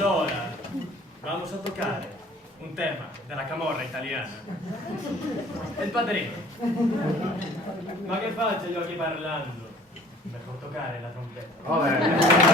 Allora, vamos a toccare un tema della camorra italiana. Il padrino. Ma che faccio gli occhi parlando? Per toccare la trompetta.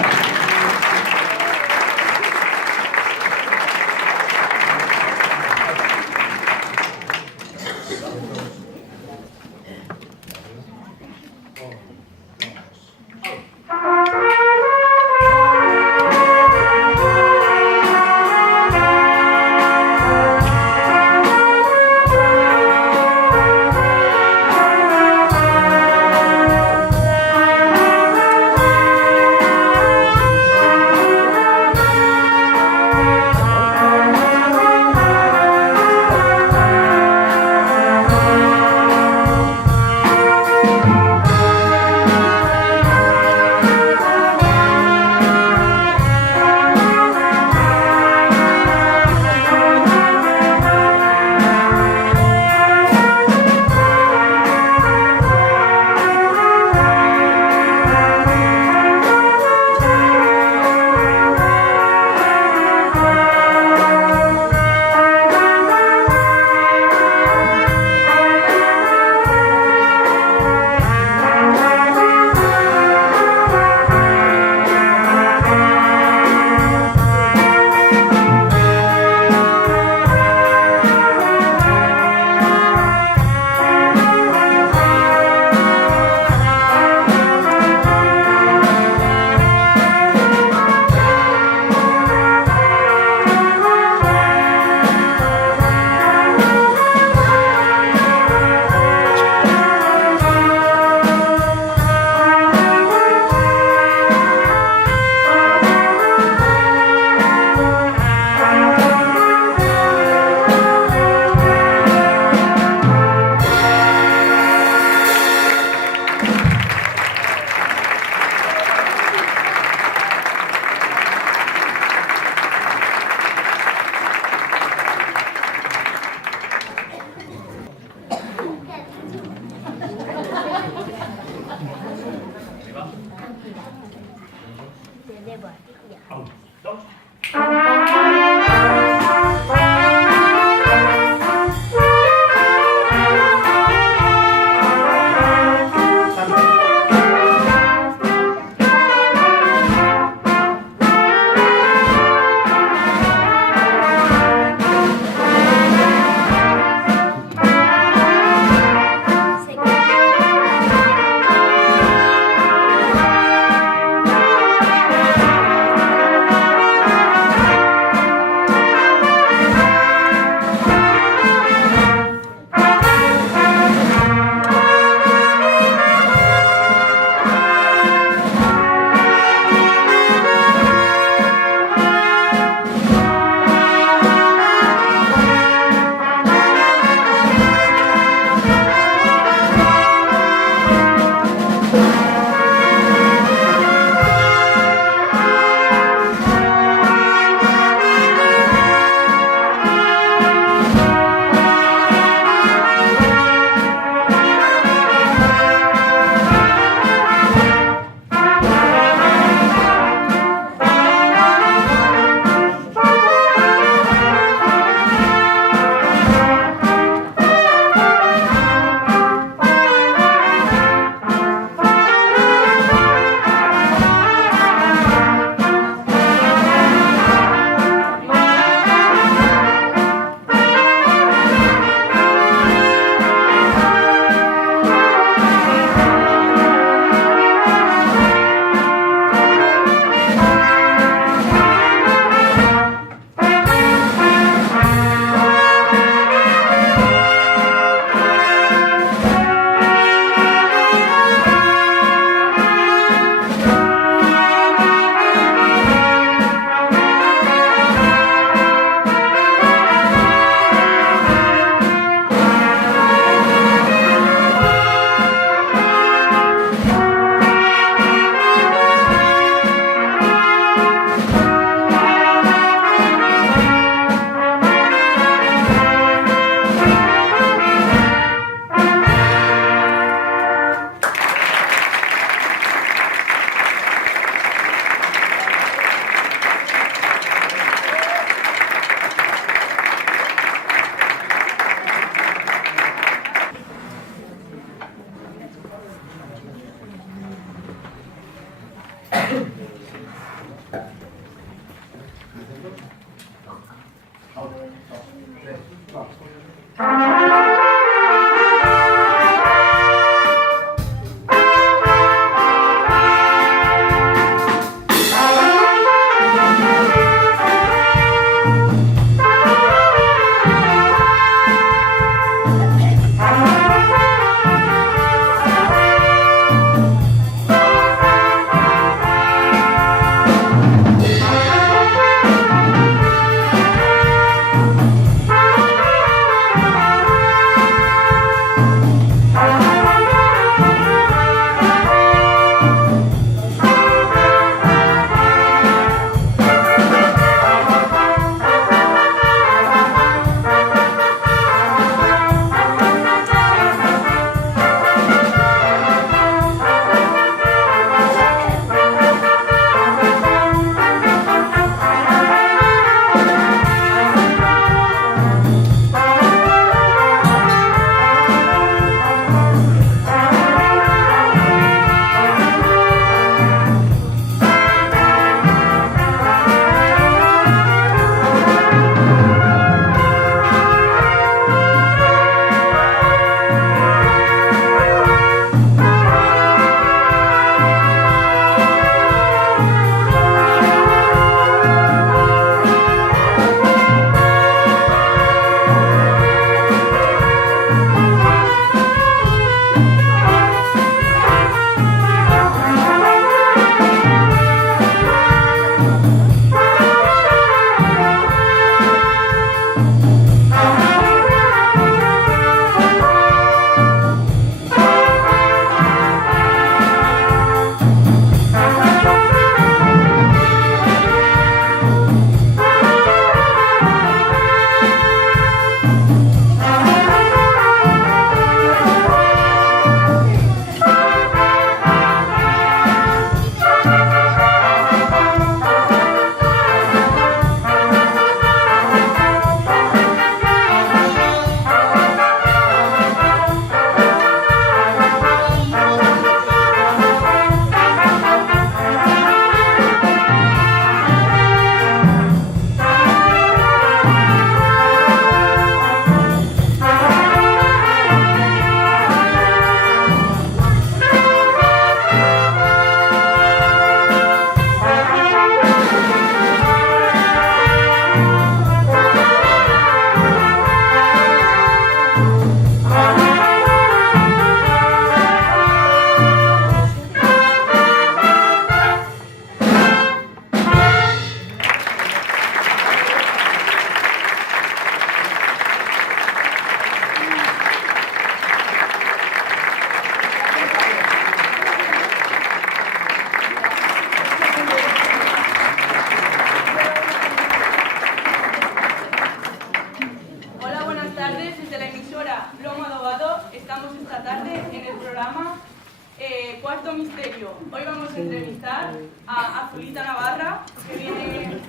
Cuarto misterio. Hoy vamos a entrevistar a Azulita Navarra, que viene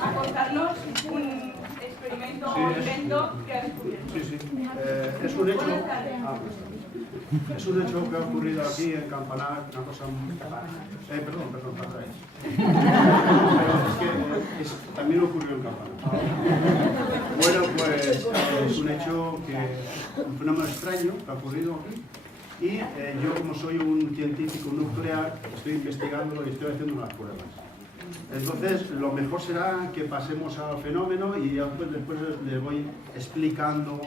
a contarnos un experimento o evento que ha descubierto. Sí. Es un hecho. Es un hecho que ha ocurrido aquí en Campanar, una cosa muy... perdón, para atrás. Es que también ocurrió en Campanar. Bueno, pues es un hecho un fenómeno extraño que ha ocurrido aquí. Y yo, como soy un científico nuclear, estoy investigándolo y estoy haciendo unas pruebas. Entonces, lo mejor será que pasemos al fenómeno y ya después les voy explicando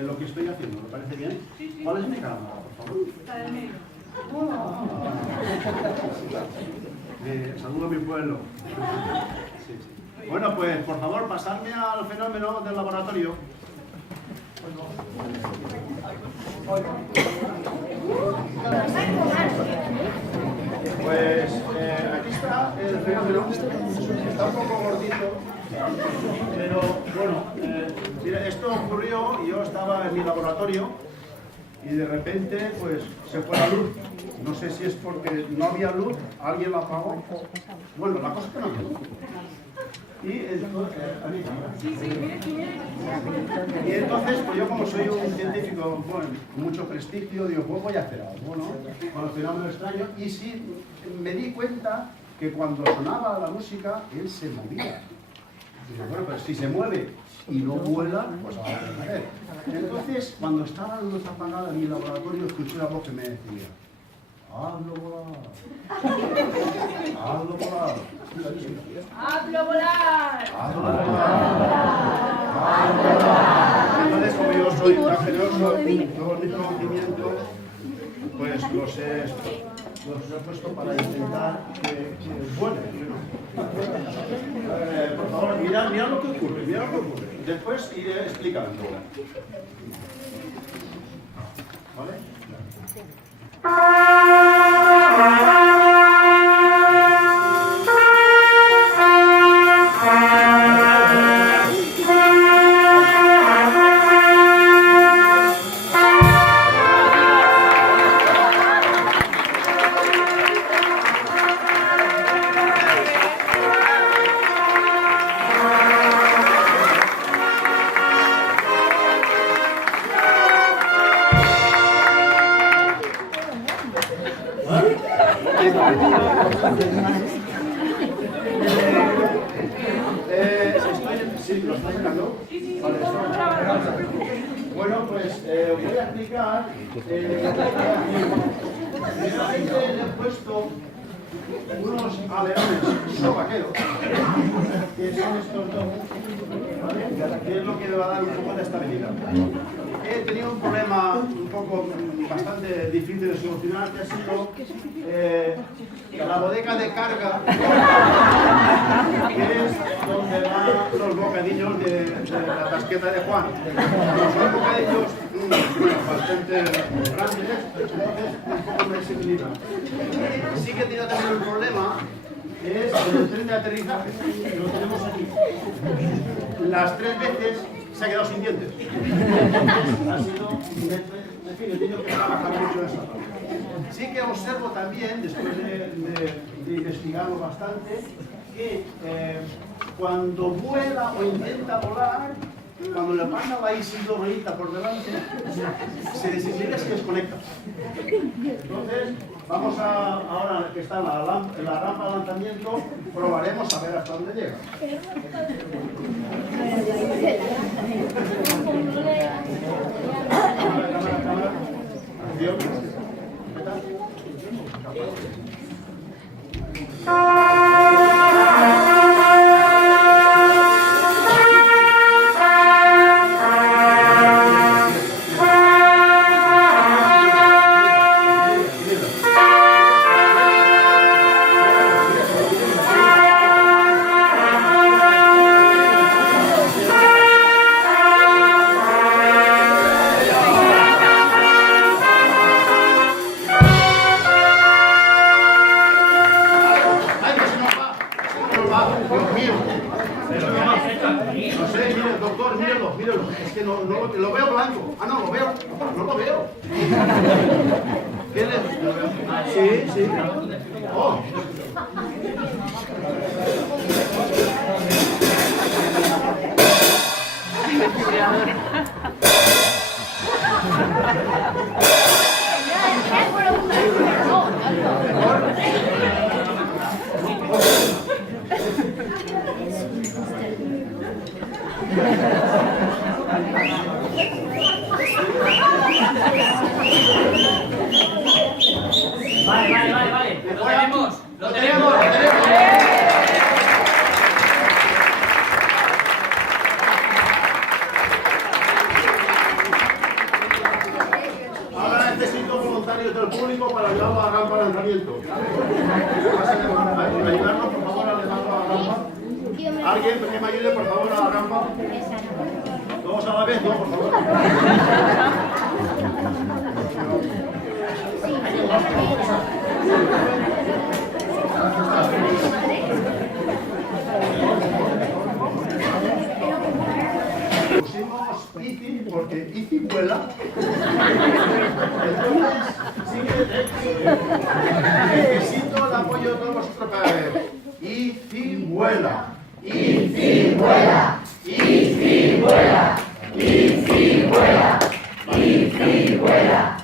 lo que estoy haciendo. ¿Me parece bien? Sí. ¿Cuál es mi cámara, por favor? La del medio. Saludo a mi pueblo. Sí. Bueno, pues, por favor, pasarme al fenómeno del laboratorio. Pues aquí está el fenómeno. Está un poco gordito, pero bueno, mira, esto ocurrió y yo estaba en mi laboratorio y de repente pues se fue la luz. No sé si es porque no había luz, alguien la apagó. Bueno, la cosa es que no había luz. Y entonces, pues yo como soy un científico con mucho prestigio, digo, pues voy a hacer algo, ¿no? Con el fenómeno extraño. Y sí, me di cuenta que cuando sonaba la música, él se movía. Dice, bueno, pero si se mueve y no vuela, pues ahora a ver. Entonces, cuando estaba la luz apagada en mi laboratorio, escuché una voz que me decía, hazlo volar, hazlo volar. ¡Hazlo volar! Hazlo volar, hazlo volar. Entonces, como yo soy tan generoso, todos mis conocimientos, pues los he puesto para intentar que vuele. Por favor, mirad lo que ocurre, mirad lo que ocurre. Después iré explicando. ¿Vale? Sí, ¿lo estás sacando? Vale, bueno, pues os voy a explicar. Primeramente le he puesto unos alerones sobaqueros, que son estos dos, ¿vale? Que es lo que le va a dar un poco de estabilidad. He tenido un problema un poco bastante difícil de solucionar, que ha sido la bodega de carga, que es donde van los bocadillos de la tasqueta de Juan. Son bocadillos bastante grandes, entonces un poco me desequilibran. Sí que he tenido también un problema, es el tren de aterrizaje, que lo tenemos aquí. Las 3 veces se ha quedado sin dientes. Ha sido, en fin, he tenido que trabajar mucho en esa parte. Sí que observo también, después de investigarlo bastante, que cuando vuela o intenta volar, cuando le pasa la Isidorita por delante, se desequilibra y se desconecta. Entonces, vamos ahora que está en la rampa de lanzamiento, probaremos a ver hasta dónde llega. Cámara. Dios. Míralo, es que no lo veo blanco. Ah, no, no lo veo. ¿Qué le? Sí. Oh. Vale. Lo tenemos. Ahora necesito voluntarios del público para ayudarlo a la rampa de lanzamiento. Ayudarnos, por favor, a levantar la rampa. ¿Alguien que me ayude, por favor, a la rampa? Todos a la vez, no, por favor. Pusimos Ici porque Ici vuela. Entonces, sí que necesito el apoyo de todos vosotros para ver. Ici vuela. Ici vuela. Ici vuela. Ici vuela. Ici vuela. Ici vuela.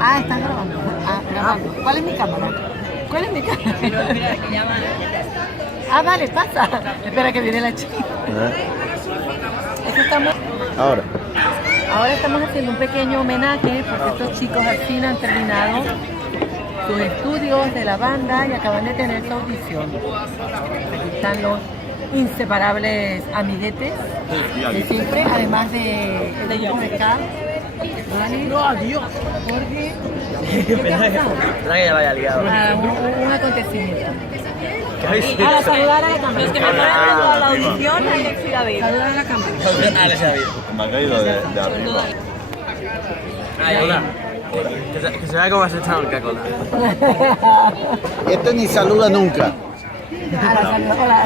Ah, estás grabando. Ah, grabando. ¿Cuál es mi cámara? ¿Cuál es mi cámara? Ah, vale, pasa. Espera que viene la chica. Ahora. Ahora estamos haciendo un pequeño homenaje porque estos chicos al fin han terminado sus estudios de la banda y acaban de tener su audición. Aquí están los inseparables amiguetes de siempre, además de grupo de K. ¿Vale? No, adiós. Jorge. ¿Qué te ha pasado? que ya vaya liado. Un acontecimiento. Ahora saludar a la cámara. Los que me han dado a la audición, Alex y David. Saludar a la cámara. Me ha caído de arriba. Hola. Que se vea cómo has echado el caco. Este ni saluda nunca. Hola.